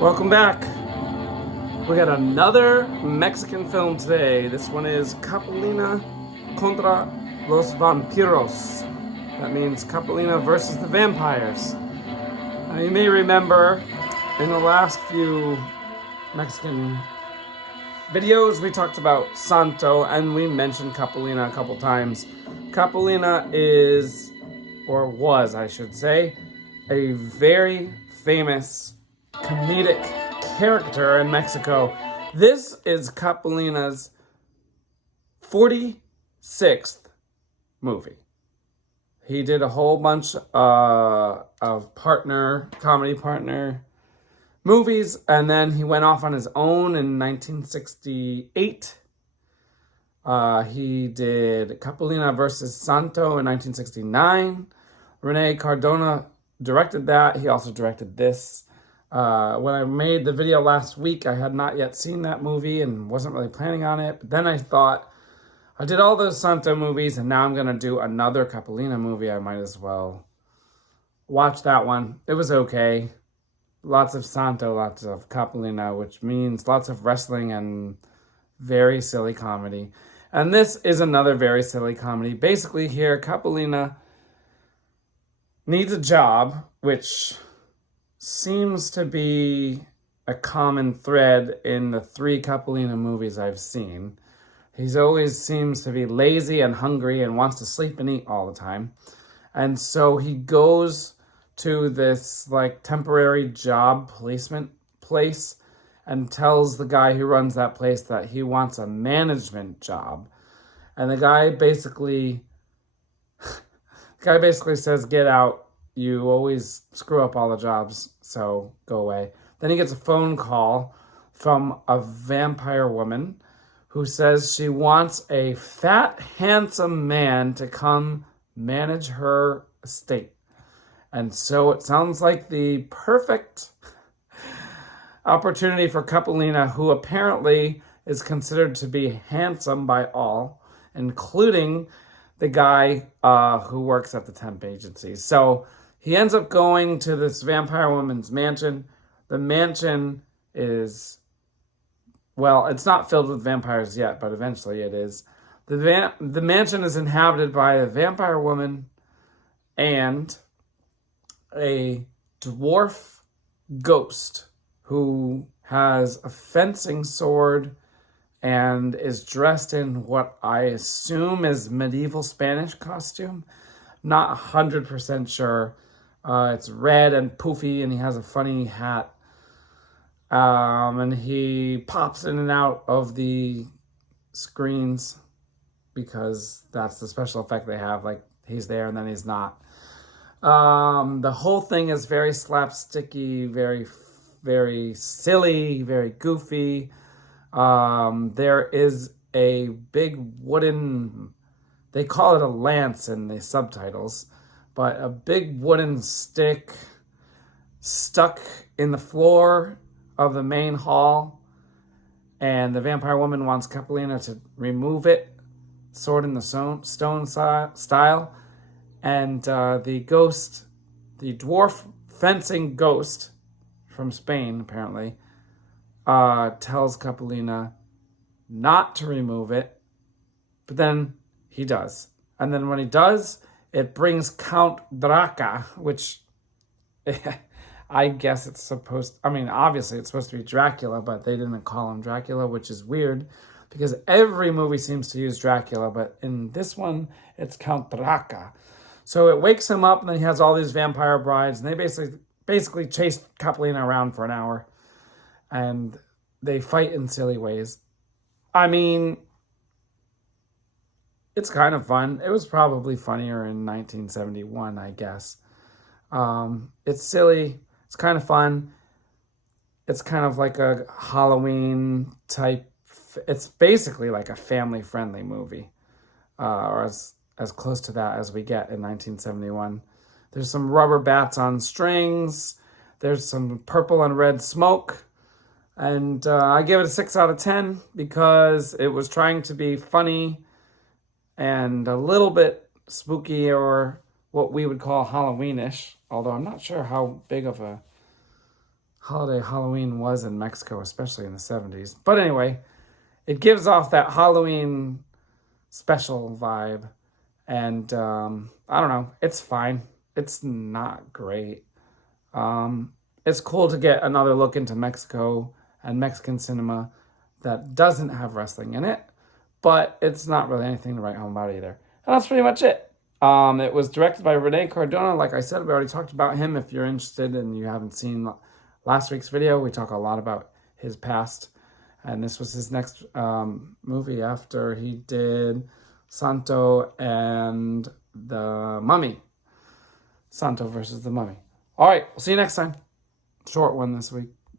Welcome back. We got another Mexican film today. This one is Capulina contra los Vampiros. That means Capulina versus the vampires. Now you may remember in the last few Mexican videos we talked about Santo and we mentioned Capulina a couple times. Capulina is, or was I should say, a very famous comedic character in Mexico. This is Capulina's 46th movie. He did a whole bunch of comedy partner movies, and then he went off on his own in 1968. He did Capulina versus Santo in 1969. René Cardona directed that. He also directed this. When I made the video last week, I had not yet seen that movie and wasn't really planning on it. But then I thought, I did all those Santo movies, and now I'm going to do another Capulina movie. I might as well watch that one. It was okay. Lots of Santo, lots of Capulina, which means lots of wrestling and very silly comedy. And this is another very silly comedy. Basically here, Capulina needs a job, which seems to be a common thread in the 3 Capulina movies I've seen. He always seems to be lazy and hungry and wants to sleep and eat all the time. And so he goes to this like temporary job placement place and tells the guy who runs that place that he wants a management job. And the guy basically says, "Get out. You always screw up all the jobs, so go away." Then he gets a phone call from a vampire woman who says she wants a fat, handsome man to come manage her estate. And so it sounds like the perfect opportunity for Capulina, who apparently is considered to be handsome by all, including the guy who works at the temp agency. So he ends up going to this vampire woman's mansion. The mansion is, well, it's not filled with vampires yet, but eventually it is. The mansion is inhabited by a vampire woman and a dwarf ghost who has a fencing sword and is dressed in what I assume is medieval Spanish costume. Not 100% sure. It's red and poofy, and he has a funny hat. And he pops in and out of the screens because that's the special effect they have. Like, he's there and then he's not. The whole thing is very slapsticky, very, very silly, very goofy. There is a big wooden, they call it a lance in the subtitles, but a big wooden stick stuck in the floor of the main hall. And the vampire woman wants Capulina to remove it, sword in the stone style. And the ghost, the dwarf fencing ghost from Spain, apparently, tells Capulina not to remove it, but then he does. And then when he does, it brings Count Draca, which I guess it's supposed, obviously it's supposed to be Dracula, but they didn't call him Dracula, which is weird because every movie seems to use Dracula, but in this one, it's Count Draca. So it wakes him up, and then he has all these vampire brides, and they basically chase Capulina around for an hour, and they fight in silly ways. It's kind of fun. It was probably funnier in 1971, I guess. It's silly. It's kind of fun. It's kind of like a Halloween type. It's basically like a family-friendly movie, or as close to that as we get in 1971. There's some rubber bats on strings. There's some purple and red smoke. And I give it a 6 out of 10 because it was trying to be funny and a little bit spooky, or what we would call Halloweenish, although I'm not sure how big of a holiday Halloween was in Mexico, especially in the 70s. But anyway, it gives off that Halloween special vibe. And I don't know, it's fine. It's not great. It's cool to get another look into Mexico and Mexican cinema that doesn't have wrestling in it, but it's not really anything to write home about either. And that's pretty much it. It was directed by René Cardona. Like I said, we already talked about him. If you're interested and you haven't seen last week's video, we talk a lot about his past. And this was his next movie after he did Santo and the Mummy. Santo versus the Mummy. All right, we'll see you next time. Short one this week.